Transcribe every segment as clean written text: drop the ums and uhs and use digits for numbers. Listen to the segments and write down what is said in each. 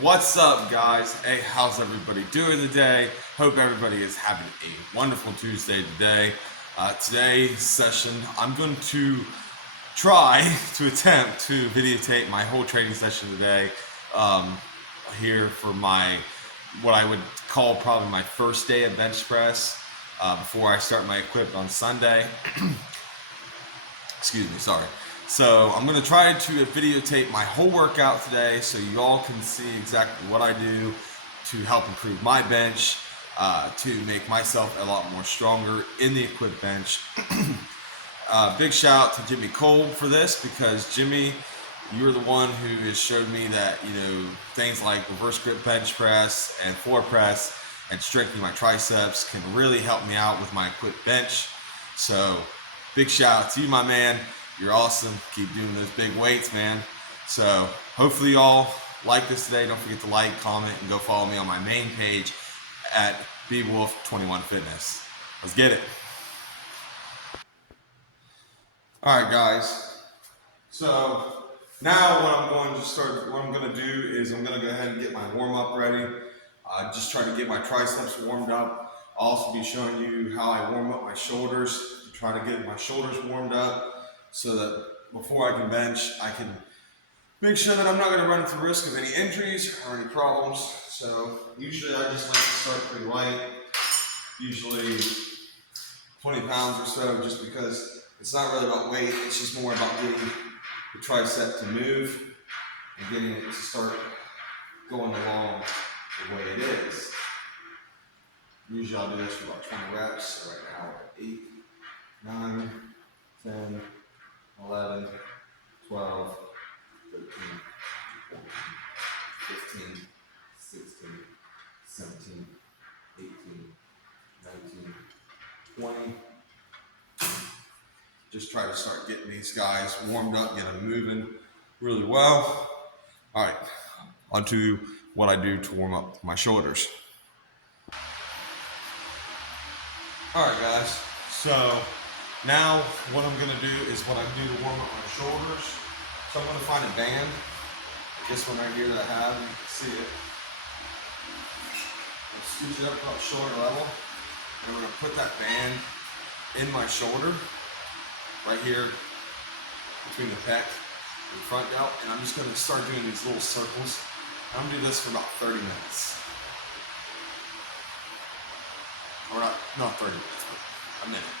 What's up, guys? Hey, how's everybody doing today? Hope everybody is having a wonderful Tuesday today. Today's session, I'm going to try to attempt to videotape my whole training session today here for my, what I would call probably my first day of bench press before I start my equip on Sunday. Excuse me, sorry. So I'm going to try to videotape my whole workout today so you all can see exactly what I do to help improve my bench, to make myself a lot more stronger in the equip bench. Big shout out to Jimmy Cole for this, because Jimmy, you're the one who has showed me that, things like reverse grip bench press and floor press and strengthening my triceps can really help me out with my equip bench. So big shout out to you, my man. You're awesome. Keep doing those big weights, man. So hopefully y'all like this today. Don't forget to like, comment, and go follow me on my main page at bwolf21fitness. Let's get it. All right, guys. So now what I'm going to do is I'm going to go ahead and get my warm up ready. Just try to get my triceps warmed up. I'll also be showing you how I warm up my shoulders, to try to get my shoulders warmed up, so that before I can bench, I can make sure that I'm not going to run into the risk of any injuries or any problems. So usually I just like to start pretty light, usually 20 pounds or so, just because it's not really about weight, it's just more about getting the tricep to move and getting it to start going along the way it is. Usually I'll do this for about 20 reps, so right now we're at 8, 9, 10, 11, 12, 13, 14, 15, 16, 17, 18, 19, 20. Just try to start getting these guys warmed up, get them moving really well. All right, on to what I do to warm up my shoulders. All right, guys, so now what I'm going to do is what I do to warm up my shoulders. So I'm going to find a band, this one right here that I have, you can see it. I'll scooch it up about shoulder level, and I'm going to put that band in my shoulder, right here between the pec and the front delt, and I'm just going to start doing these little circles. I'm going to do this for about 30 minutes. Or not 30 minutes, but a minute.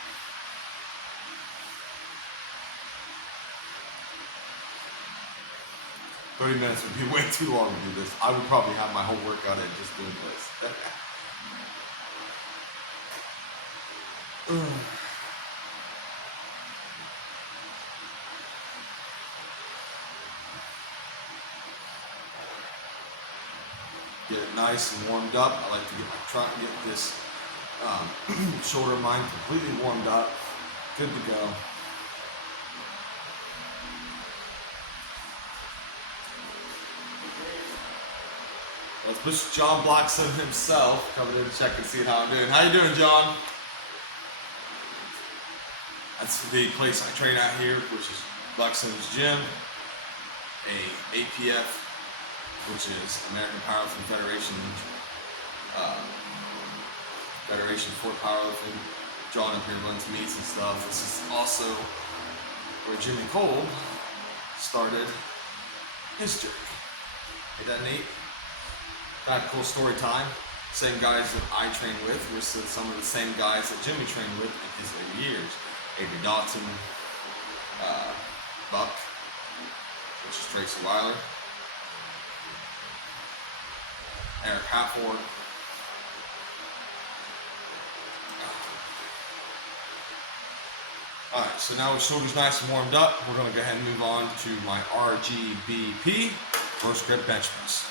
"30 minutes would be way too long to do this. I would probably have my whole workout in just doing this." Get it nice and warmed up. I like to get this shoulder of mine completely warmed up, good to go. Let's push John Blackson himself coming in to check and see how I'm doing. How you doing, John? That's the place I train at here, which is Blackson's Gym, a APF, which is American Powerlifting Federation, Federation for Powerlifting. John up here runs meets and stuff. This is also where Jimmy Cole started his journey. Ain't that neat? Kind of cool story time. Same guys that I train with were some of the same guys that Jimmy trained with in his early years. Avery Dotson, Buck, which is Tracy Weiler, Eric Hafford. Alright, so now the shoulder's nice and warmed up, we're going to go ahead and move on to my RGBP, reverse grip bench press.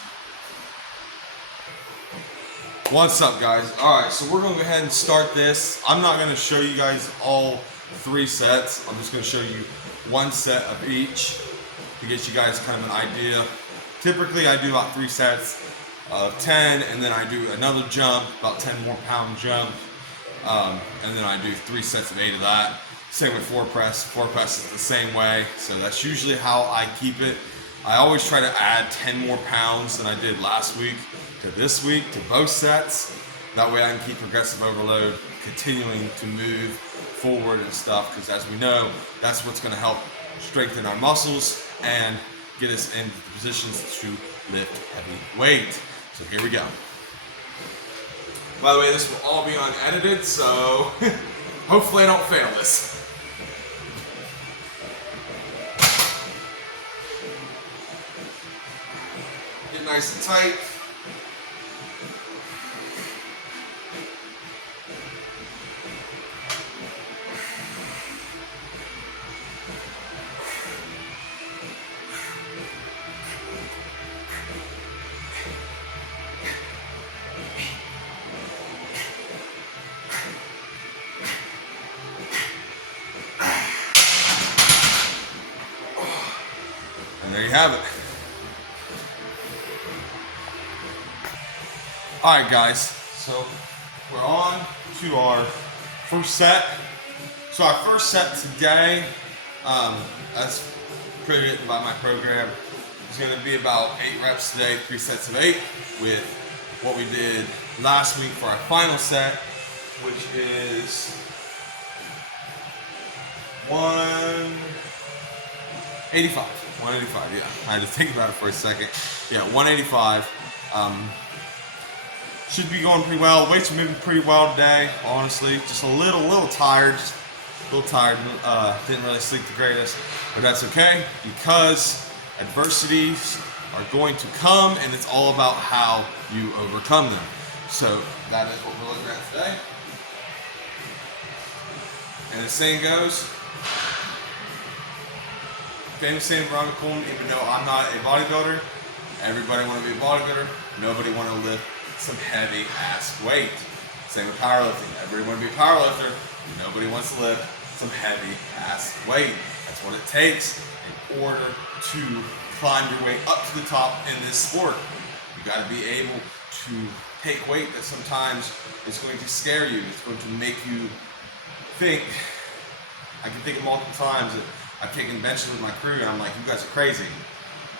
What's up, guys? Alright, so we're going to go ahead and start this. I'm not going to show you guys all 3 sets. I'm just going to show you one set of each to get you guys kind of an idea. Typically, I do about 3 sets of 10, and then I do another jump, about 10 more pound jump, and then I do 3 sets of 8 of that. Same with floor press. Floor press is the same way, so that's usually how I keep it. I always try to add 10 more pounds than I did last week to this week to both sets. That way I can keep progressive overload continuing to move forward and stuff, because as we know, that's what's going to help strengthen our muscles and get us into the positions to lift heavy weight. So here we go. By the way, this will all be unedited, so hopefully I don't fail this. Get nice and tight. And there you have it. All right, guys, so we're on to our first set. So our first set today, as written by my program, is going to be about 8 reps today, 3 sets of 8, with what we did last week for our final set, which is 185. 185, yeah. I had to think about it for a second. Yeah, 185. Should be going pretty well. Weights are moving pretty well today, honestly. Just a little tired. Didn't really sleep the greatest, but that's okay, because adversities are going to come, and it's all about how you overcome them. So that is what we're looking at today. And the saying goes, famous saying from Ronald Coleman, even though I'm not a bodybuilder, everybody want to be a bodybuilder, nobody want to lift some heavy ass weight. Same with powerlifting. Everybody want to be a powerlifter, nobody wants to lift some heavy ass weight. That's what it takes in order to climb your way up to the top in this sport. You got to be able to take weight that sometimes is going to scare you. It's going to make you think. I can think of multiple times that I've taken benches with my crew and I'm like, you guys are crazy.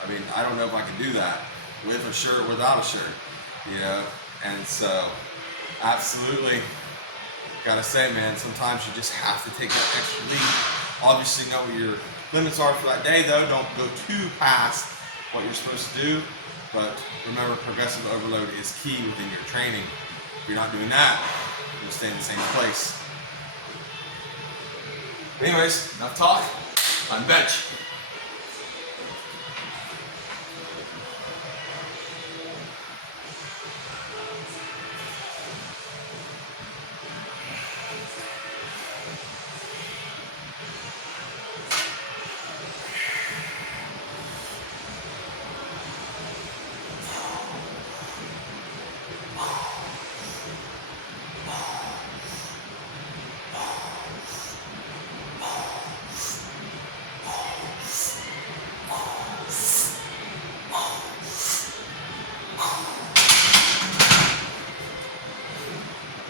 I mean, I don't know if I can do that with a shirt, without a shirt, you know? And so, absolutely, gotta say, man, sometimes you just have to take that extra lead. Obviously know what your limits are for that day, though. Don't go too past what you're supposed to do. But remember, progressive overload is key within your training. If you're not doing that, you'll stay in the same place. Anyways, enough talk. On bench.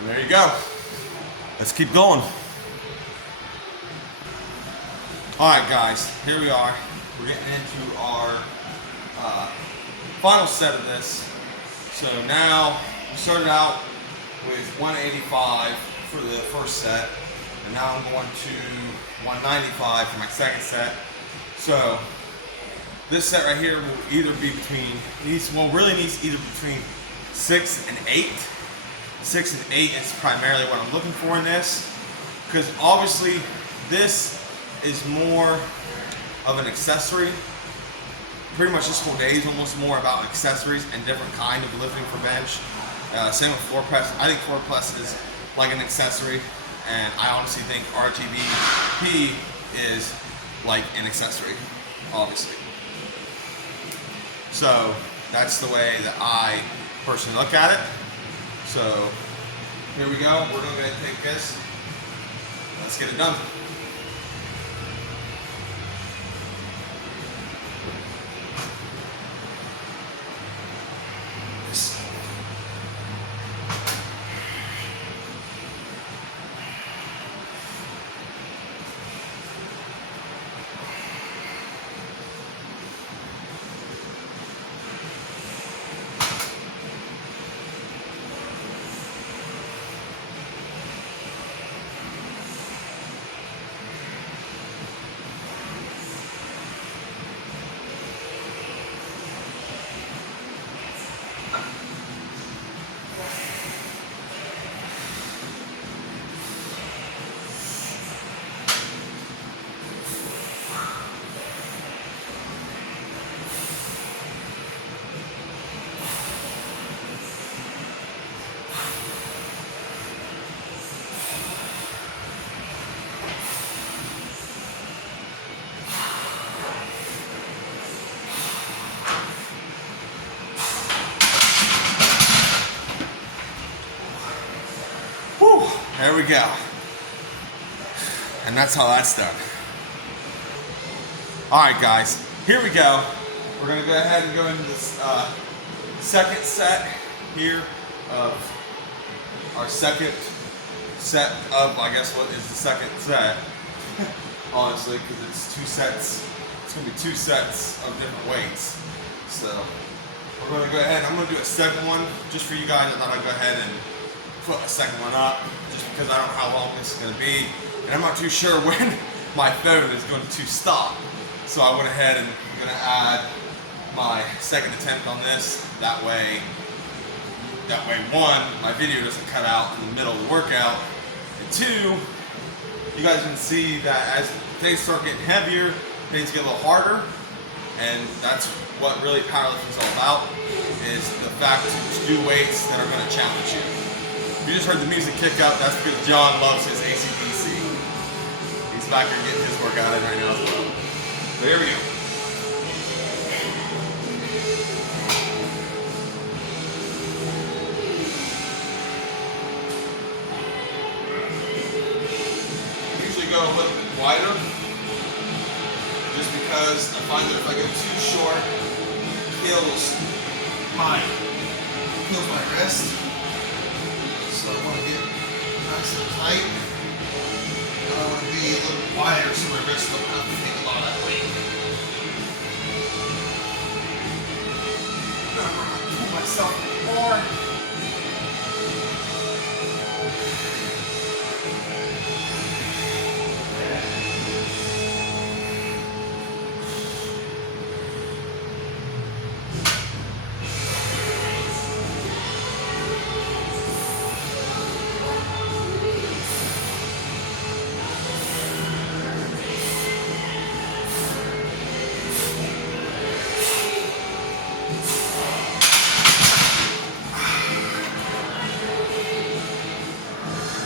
There you go. Let's keep going. All right, guys, here we are. We're getting into our final set of this. So now we started out with 185 for the first set, and now I'm going to 195 for my second set. So this set right here will either be between really needs either between 6 and 8. 6 and 8 is primarily what I'm looking for in this, because obviously this is more of an accessory. Pretty much this whole day is almost more about accessories and different kind of lifting for bench. Same with floor press. I think floor press is like an accessory, and I honestly think RTBP is like an accessory, obviously. So that's the way that I personally look at it. So here we go. We're going to take this. Let's get it done. Whew, there we go. And that's how that's done. All right, guys, here we go. We're gonna go ahead and go into this second set here of our second set of, I guess what is the second set, honestly, because it's two sets. It's gonna be two sets of different weights. So we're gonna go ahead, I'm gonna do a second one just for you guys. I thought I'd go ahead and put a second one up just because I don't know how long this is gonna be. And I'm not too sure when my phone is going to stop. So I went ahead and I'm gonna add my second attempt on this. That way, one, my video doesn't cut out in the middle of the workout. And two, you guys can see that as things start getting heavier, things get a little harder. And that's what really powerlifting is all about, is the fact to do weights that are gonna challenge you. You just heard the music kick up, that's because John loves his AC/DC. He's back here getting his workout in right now as well. So here we go. I usually go a little bit wider, just because I find that if I go too short, it kills my wrist. So I want to get nice and tight. I want to be a little bit wider so my wrist don't have to take a lot of that weight. I'm going to pull myself more.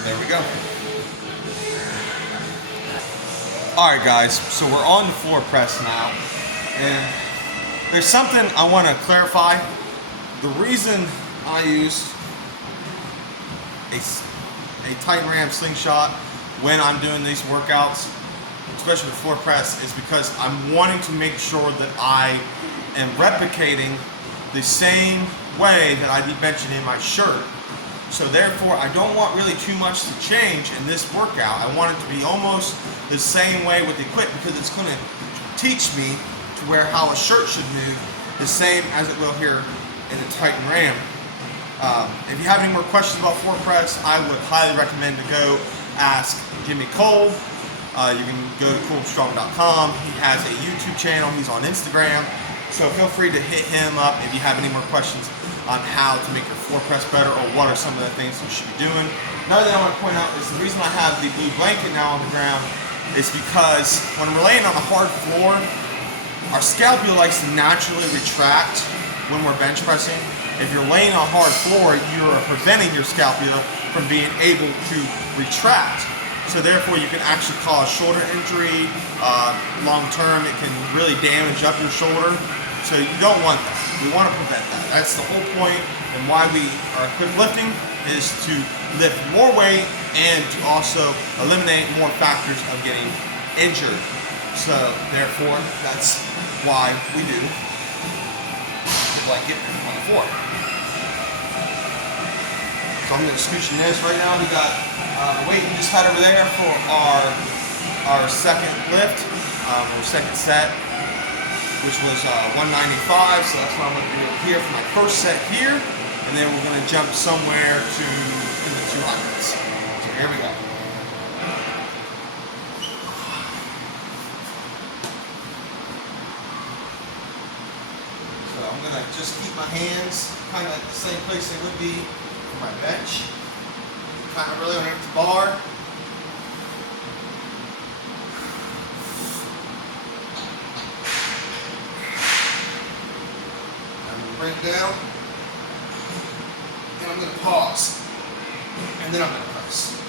There we go. Alright guys, so we're on the floor press now, and there's something I want to clarify. The reason I used a Titan Ram slingshot when I'm doing these workouts, especially the floor press, is because I'm wanting to make sure that I am replicating the same way that I be benching in my shirt. So therefore, I don't want really too much to change in this workout. I want it to be almost the same way with the equipment, because it's going to teach me to where how a shirt should move the same as it will here in the Titan Ram. If you have any more questions about floor press, I would highly recommend to go ask Jimmy Cole. You can go to coolstrong.com. He has a YouTube channel. He's on Instagram. So feel free to hit him up if you have any more questions on how to make your floor press better, or what are some of the things you should be doing. Another thing I want to point out is the reason I have the blue blanket now on the ground is because when we're laying on a hard floor, our scapula likes to naturally retract when we're bench pressing. If you're laying on a hard floor, you're preventing your scapula from being able to retract. So therefore, you can actually cause shoulder injury. Long term, it can really damage up your shoulder. So you don't want that. We want to prevent that. That's the whole point, and why we are equipped lifting is to lift more weight and to also eliminate more factors of getting injured. So therefore, that's why we do the blanket on the floor. So I'm going to scooch in this right now. We got the weight we just had over there for our second lift, or second set, which was 195, so that's what I'm going to do here for my first set here, and then we're going to jump somewhere to in the 200s. So here we go. So I'm going gonna just keep my hands kind of at the same place they would be for my bench. Kind of really underneath the bar. I'm gonna bring it down. Then I'm gonna pause. And then I'm gonna press.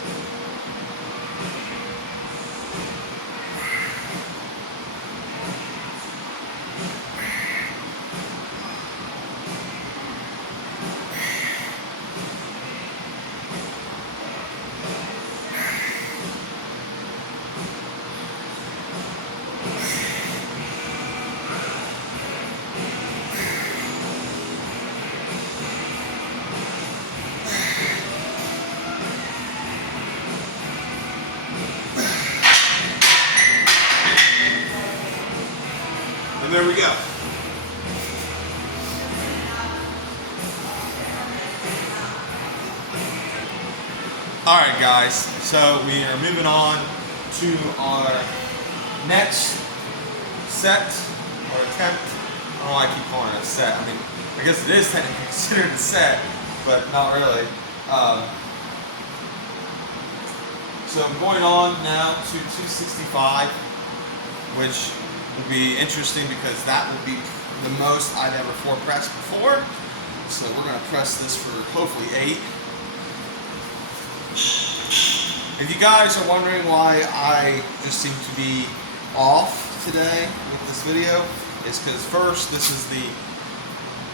And there we go. All right, guys, so we are moving on to our next set or attempt. I don't know why I keep calling it a set. I mean, I guess it is technically considered a set, but not really. So I'm going on now to 265, which will be interesting because that will be the most I've ever floor pressed before. So we're going to press this for hopefully 8. If you guys are wondering why I just seem to be off today with this video, it's because first, this is the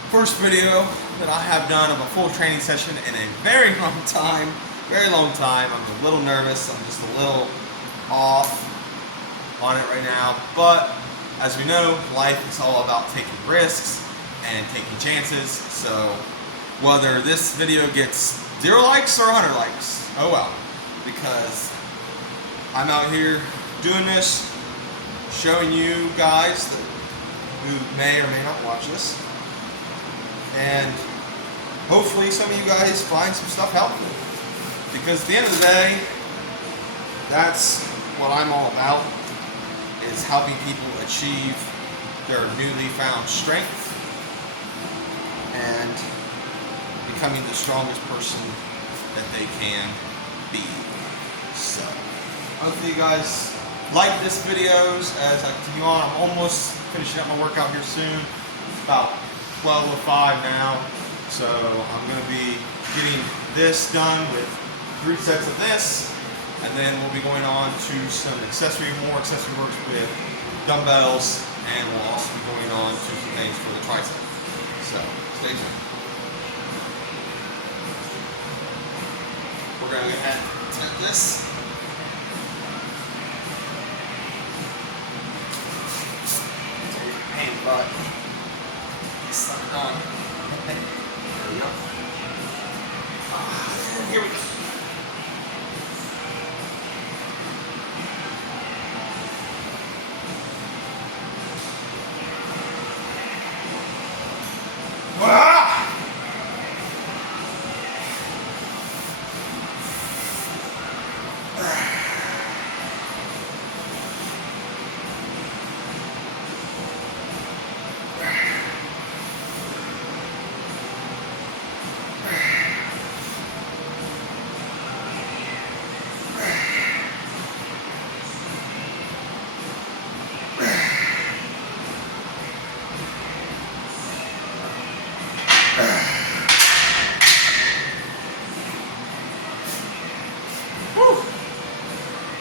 first video that I have done of a full training session in a very long time. I'm a little nervous. I'm just a little off on it right now. But as we know, life is all about taking risks and taking chances. So whether this video gets 0 likes or 100 likes, oh well. Because I'm out here doing this, showing you guys that, who may or may not watch this. And hopefully some of you guys find some stuff helpful. Because at the end of the day, that's what I'm all about, is helping people achieve their newly found strength and becoming the strongest person that they can be. So, hopefully you guys like this videos as I continue on. I'm almost finishing up my workout here soon. It's about 12:05 now. So I'm going to be getting this done with 3 sets of this, and then we'll be going on to some more accessory works with dumbbells, and we'll also be going on to some things for the tricep. So stay tuned. We're going to go ahead and take this. Take your hand butt. Slap it on. There we go. Here we go.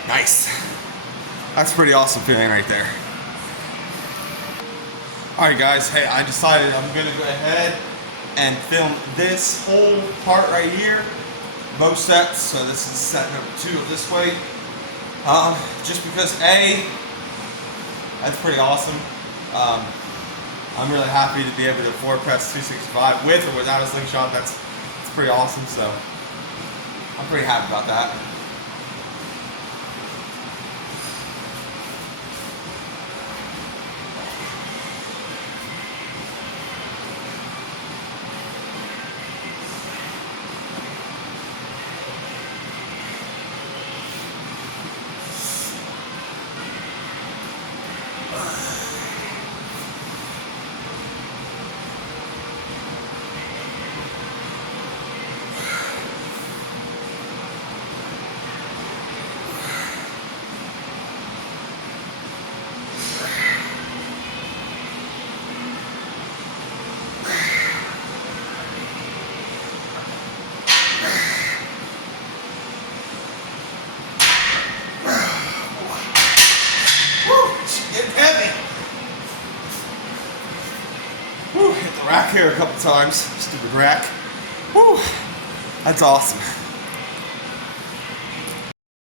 Nice. That's a pretty awesome feeling right there. Alright guys, hey, I decided I'm going to go ahead and film this whole part right here. Both sets, so this is set number 2 of this weight. Just because A, that's pretty awesome. I'm really happy to be able to floor press 265 with or without a slingshot. That's pretty awesome, so I'm pretty happy about that. here a couple times. Stupid rack. Woo, that's awesome.